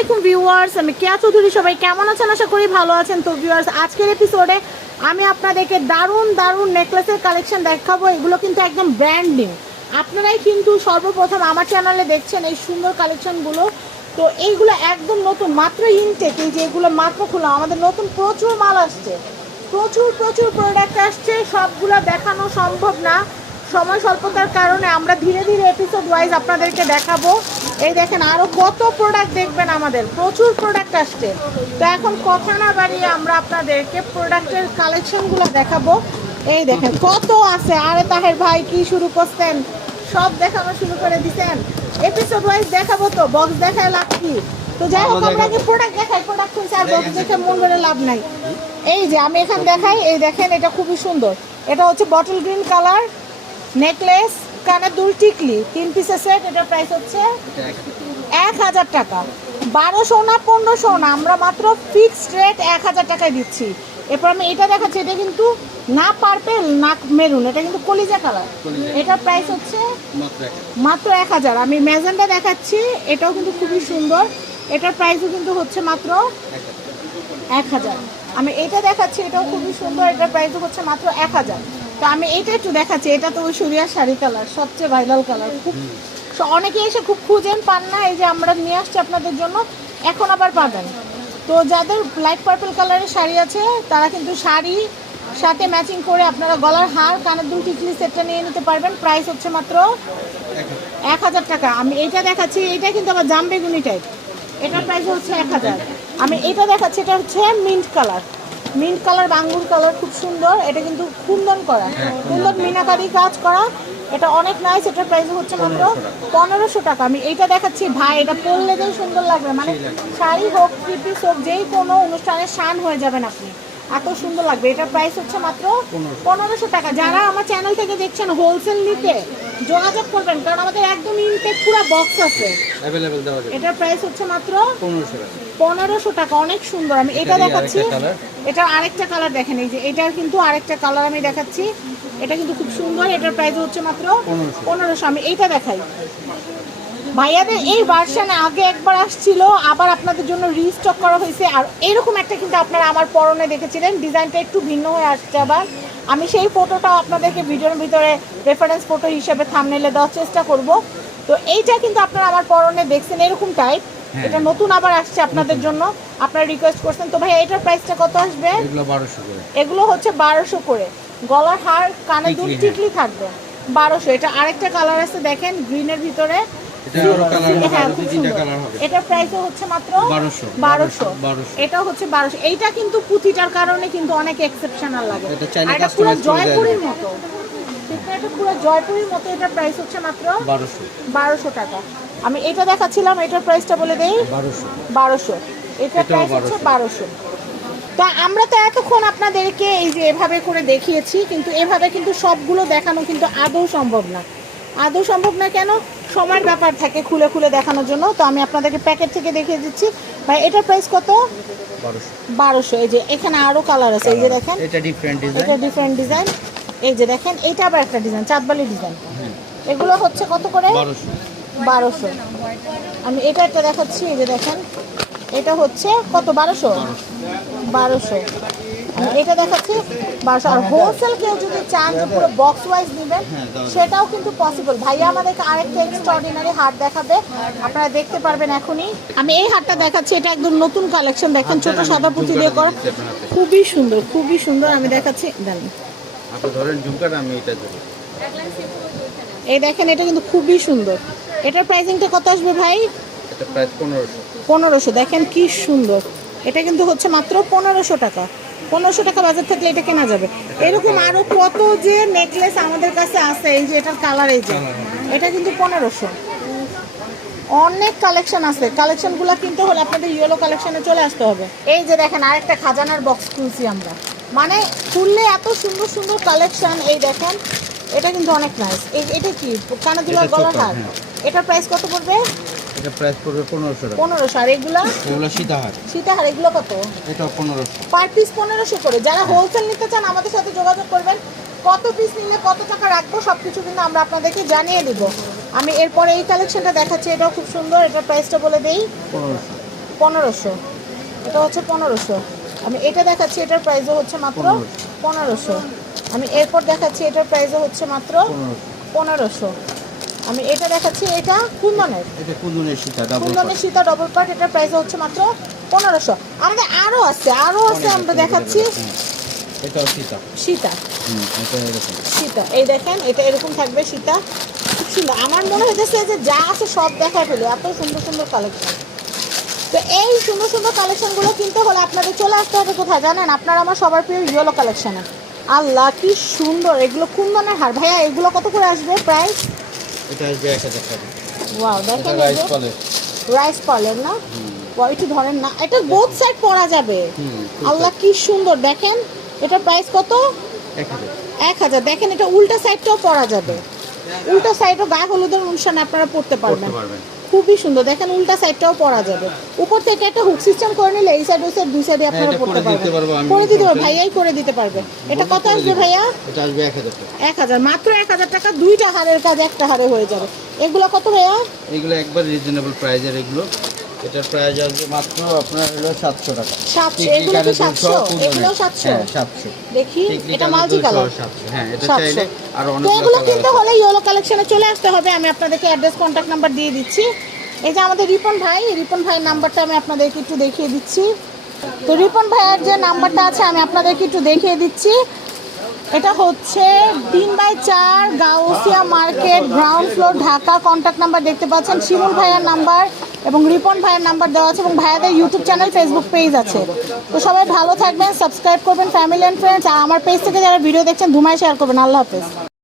আলাইকুম ভিউয়ার্স, আমি কেয়া চৌধুরী। সবাই কেমন আছেন? আশা করি ভালো আছেন। তো ভিউয়ার্স, আজকের এপিসোডে আমি আপনাদেরকে দারুণ দারুণ নেকলেসের কালেকশন দেখাবো। এগুলো কিন্তু একদম ব্র্যান্ড নিউ আপনারাই কিন্তু সর্বপ্রথম আমার চ্যানেলে দেখছেন এই সুন্দর কালেকশনগুলো তো এইগুলো একদম নতুন, মাত্র ইনটেক এই যে এগুলো মাত্র খোলা আমাদের নতুন প্রচুর মাল আসছে। প্রচুর প্রচুর প্রোডাক্ট আসছে। সবগুলো দেখানো সম্ভব না। সময় স্বল্পতার কারণে আমরা ধীরে ধীরে এপিসোড ওয়াইজ আপনাদেরকে দেখাবো। এই দেখেন আরও কত প্রোডাক্ট দেখবেন আমাদের। প্রচুর প্রোডাক্ট আসছে। তো এখন কথা না বাড়িয়ে আমরা আপনাদেরকে প্রোডাক্টের কালেকশনগুলো দেখাবো। এই দেখেন কত আছে। আরে তাহের ভাই কি শুরু করছেন? সব দেখানো শুরু করে দিছেন। এপিসোড ওয়াইজ দেখাবো তো বক্স দেখায় লাভ কি? তো যাই হোক আমরা কি প্রোডাক্ট দেখাই? প্রোডাক্ট হয়েছে আর বক্স দেখে মন করে লাভ নাই। এই যে আমি এখানে দেখাই এই দেখেন এটা খুবই সুন্দর। এটা হচ্ছে বটল গ্রিন কালার নেকলেস কানের দুল টিকলি তিন পিসের সেট এটার প্রাইস হচ্ছে এক হাজার টাকা। বারোশো না পনেরোশো না আমরা মাত্র ফিক্সড রেট এক হাজার টাকায় দিচ্ছি। এরপর আমি এটা দেখাচ্ছি এটা কিন্তু না পার্পেল না মেরুন এটা কিন্তু কলিজা কালার এটার প্রাইস হচ্ছে মাত্র এক হাজার। আমি ম্যাজেন্ডা দেখাচ্ছি এটাও কিন্তু খুবই সুন্দর। এটার প্রাইসও কিন্তু হচ্ছে মাত্র এক হাজার। আমি এটা দেখাচ্ছি এটাও খুবই সুন্দর এটার প্রাইসও হচ্ছে মাত্র এক হাজার। তো আমি এটা একটু দেখাচ্ছি এটা তো ওই সুরিয়া শাড়ি কালার সবচেয়ে ভাইরাল কালার। খুব অনেকে এসে খুব খুঁজেন পান না এই যে আমরা নিয়ে আসছি আপনাদের জন্য এখন আবার পাবেন। তো যাদের লাইট পার্পল কালারের শাড়ি আছে তারা কিন্তু শাড়ি সাথে ম্যাচিং করে আপনারা গলার হার কানের দুল টিকলি সেটটা নিয়ে নিতে পারবেন। প্রাইস হচ্ছে মাত্র এক হাজার টাকা। আমি এইটা দেখাচ্ছি এটা কিন্তু আবার জাম বেগুনি টাইপ এটার প্রাইস হচ্ছে এক হাজার। আমি এটা দেখাচ্ছি এটা হচ্ছে mint colour mint colour Bangur colour খুব সুন্দর, এটা কিন্তু কুন্দন করা। কুন্দন মিনাকারি কাজ করা, এটা অনেক নাইস এটার প্রাইস হচ্ছে মাত্র পনেরোশো টাকা। আমি এইটা দেখাচ্ছি, ভাই, এটা পরলে যেই সুন্দর লাগবে। মানে শাড়ি হোক পিপিস হোক, যেই কোনো অনুষ্ঠানে শান হয়ে যাবেন আপনি, এত সুন্দর লাগবে। এটার প্রাইস হচ্ছে মাত্র পনেরোশো টাকা। যারা আমার চ্যানেল থেকে দেখছেন হোলসেল নিতে যোগাযোগ করবেন, কারণ আমাদের একদম ইনটেক পুরো বক্স আছে। অ্যাভেলেবেল দেওয়া যাবে। এটার প্রাইস হচ্ছে মাত্র পনেরোশো টাকা। পনেরোশো টাকা অনেক সুন্দর। আমি এটা দেখাচ্ছি। এটা আরেকটা কালার দেখেন এই যে এটার কিন্তু আরেকটা কালার আমি দেখাচ্ছি। এটা কিন্তু খুব সুন্দর। এটার প্রাইস হচ্ছে মাত্র 1500 পনেরোশো। আমি এইটা দেখাই। ভাইয়াদের এই ভার্সানে আগে একবার আসছিল আবার আপনাদের জন্য রিস্টক করা হয়েছে। আর এরকম একটা কিন্তু আপনারা আমার পরনে দেখেছিলেন। ডিজাইনটা একটু ভিন্ন হয়ে আসছে আবার। আমি সেই ফটোটাও আপনাদেরকে ভিডিওর ভিতরে রেফারেন্স ফটো হিসেবে থামনেলে দেওয়ার চেষ্টা করব। তো এইটা কিন্তু আপনারা আমার পরনে দেখছেন এরকম টাইপ হ্যাঁ। এটা নতুন আবার আসছে আপনাদের জন্য। আপনারা রিকোয়েস্ট করছেন। তো ভাই এটার প্রাইসটা কত আসবে? এগুলো বারোশো করে। এগুলো হচ্ছে বারোশো করে। গলার হার কানে দুল টিকলি, হ্যাঁ। থাকবে। বারোশো। এটা আরেকটা কালার আছে দেখেন গ্রিনের ভিতরে। এটা আরও কালার হবে হ্যাঁ, প্রাইসও হচ্ছে মাত্র 1200 বারোশো 1200 এটা হচ্ছে বারোশো। এইটা কিন্তু পুঁথিটার কারণে কিন্তু অনেক এক্সেপশনাল লাগে। এটা চাইলে আর এটা পুরো customize জয়পুরীর মতো। ঠিক না? এটা পুরো জয়পুরীর মতো এটার প্রাইস হচ্ছে মাত্র বারোশো। বারোশো টাকা। আমি এটা দেখাচ্ছিলাম এটার প্রাইসটা বলে দেই। বারোশো। বারোশো। এটার প্রাইস হচ্ছে বারোশো। তা আমরা তো এতক্ষণ আপনাদেরকে এই যে এভাবে করে দেখিয়েছি কিন্তু এভাবে কিন্তু সবগুলো দেখানো কিন্তু আদৌ সম্ভব না। আদৌ সম্ভব না কেন? সময়ের ব্যাপার থাকে খুলে খুলে দেখানোর জন্য। তো আমি আপনাদেরকে প্যাকেট থেকে দেখিয়ে দিচ্ছি। ভাই এটার প্রাইস কত? বারোশো। এই যে এখানে আরও কালার আছে। এই যে দেখেন। এটা ডিফারেন্ট এটা ডিফারেন্ট ডিজাইন এই যে দেখেন এটা আবার একটা ডিজাইন চাঁদবালি ডিজাইন এগুলো হচ্ছে কত করে? বারোশো। বারোশো। আমি এটা একটা দেখাচ্ছি এই যে দেখেন এটা হচ্ছে কত? বারোশো? বারোশো। এটা দেখাচ্ছি বারোশো। আর হোলসেল কেউ যদি চান যে পুরো বক্স ওয়াইজ নেবেন সেটাও কিন্তু পসিবল ভাইয়া আমাদেরকে আরেকটা এক্সট্রাঅর্ডিনারি হাট দেখাবে। আপনারা দেখতে পারবেন এখনই। আমি এই হাটটা দেখাচ্ছি এটা একদম নতুন কালেকশন দেখেন ছোট সাদা পুঁতি দিয়ে করা। খুবই সুন্দর খুবই সুন্দর। আমি দেখাচ্ছি দাঁড়ান আপনি ধরেন ঝুমকাটা আমি এটা দেবো এই দেখেন এটা কিন্তু খুবই সুন্দর। এটার প্রাইসিংটা কত আসবে ভাই? এটা প্রাইস পনেরোশো। পনেরোশো। দেখেন কি সুন্দর। এটা কিন্তু হচ্ছে মাত্র পনেরোশো টাকা। পনেরোশো টাকা বাজার থাকলে এটা কেনা যাবে। এরকম আরও কত যে নেকলেস আমাদের কাছে আছে এই যে এটার কালার এই যে এটা কিন্তু পনেরোশো। অনেক কালেকশন আছে। কালেকশনগুলো কিনতে হলে আপনাদের ইয়েলো কালেকশনে চলে আসতে হবে। এই যে দেখেন আরেকটা খাজানার বক্স খুলছি আমরা। মানে খুললে এত সুন্দর সুন্দর কালেকশন এই দেখেন এটা কিন্তু অনেক নাইস এটা কি? কানে দুলার এটা গলার হার। হ্যাঁ। এটার প্রাইস কত পড়বে? এটা প্রাইস পড়বে পনেরোশো টাকা। পনেরোশো। আর এগুলা? এগুলো সীতাহার। সীতাহার এগুলো কত? এটাও পনেরোশো। পার পিস পনেরোশো করে। যারা হোলসেল নিতে চান আমাদের সাথে যোগাযোগ করবেন। কত পিস নিলে কত টাকা রাখব সব কিছু কিন্তু আমরা আপনাদেরকে জানিয়ে দিব। আমি এরপরে এই কালেকশনটা দেখাচ্ছি। এটাও খুব সুন্দর। এটার প্রাইসটা বলে দেই। পনেরোশো। পনেরোশো। এটা হচ্ছে পনেরোশো। আমি এটা দেখাচ্ছি এটার প্রাইসও হচ্ছে মাত্র 1500 পনেরোশো। আমি এরপর দেখাচ্ছি এটার প্রাইসও হচ্ছে মাত্র পনেরোশো। আমি এটা দেখাচ্ছি এটা কুন্দনের। এটা কুন্দনের সীতা ডাবল কুন্দনের সীতা ডবল পার্ট এটার প্রাইস হচ্ছে মাত্র পনেরোশো। আমাদের আরও আছে আরও আছে আমরা দেখাচ্ছি। এটাও সীতা। সীতা। হুম এটা এরকম। সীতা এই দেখেন এটা এরকম থাকবে সীতা। খুব সুন্দর। আমার মনে হইতেছে যে যা আছে সব দেখা পেল এত সুন্দর সুন্দর কালেকশন তো এই সুন্দর সুন্দর কালেকশনগুলো কিনতে হলে আপনাদের চলে আসতে হবে কোথায় জানেন? আপনারা আমার সবার প্রিয় ইয়েলো কালেকশনে আল্লাহ কি সুন্দর! এগুলো কুন্দনের হার। ভাইয়া এগুলো কত করে আসবে প্রাইস এটা আসবে এক হাজার টাকা। ওয়াও দেখেন রাইস রাইস না? একটু ধরেন না। এটা বোথ সাইড পরা যাবে। আল্লাহ কি সুন্দর! দেখেন এটা প্রাইস কত? এক হাজার। দেখেন এটা উল্টা সাইডটাও পরা যাবে। উল্টা সাইডও গায়ে হলুদের অনুষ্ঠানে আপনারা পড়তে পারবেন। খুবই সুন্দর। দেখেন উল্টা সাইডটাও পরা যাবে। উপর থেকে একটা হুক সিস্টেম করে নিলে এই সাইড ওই সাইড দুই সাইডে আপনারা পড়তে পারবেন। করে দিতে পারব ভাইয়াই করে দিতে পারবে। এটা কত আসবে ভাইয়া? এটা আসবে এক হাজার টাকা। এক হাজার। মাত্র এক হাজার টাকা দুইটা হারের কাজ একটা হারে হয়ে যাবে। এগুলো কত ভাইয়া? এগুলো একবার রিজনেবল প্রাইজের এগুলো। এটার প্রাইস আসবে মাত্র আপনার হলো সাতশো টাকা। সাতশো এগুলো কি কানের সাতশো দুশো, কুন্দনের। এগুলো সাতশো হ্যাঁ সাতশো। দেখি এটা মাল্টি কালার হ্যাঁ এটা চাইলে আর অনেক এগুলো কিনতে হলে ইয়েলো কালেকশনে চলে আসতে হবে। আমি আপনাদেরকে অ্যাড্রেস কন্ট্যাক্ট নাম্বার দিয়ে দিচ্ছি। এই যে আমাদের রিপন ভাই রিপন ভাইয়ের নাম্বারটা আমি আপনাদেরকে একটু দেখিয়ে দিচ্ছি। তো রিপন ভাইয়ের যে নাম্বারটা আছে আমি আপনাদেরকে একটু দেখিয়ে দিচ্ছি। এটা হচ্ছে তিন বাই চার Gausia market ground floor Dhaka. Contact number দেখতে পাচ্ছেন। শিমুল ভাইয়ার নাম্বার এবং রিপন ভাইয়ের নাম্বার দেওয়া আছে এবং ভাইয়াদের ইউটিউব চ্যানেল ফেসবুক পেজ আছে। তো সবাই ভালো থাকবেন সাবস্ক্রাইব করবেন ফ্যামিলি অ্যান্ড ফ্রেন্ডস আর আমার পেজ থেকে যারা ভিডিও দেখছেন, ধুমায় শেয়ার করবেন। আল্লাহ হাফেজ।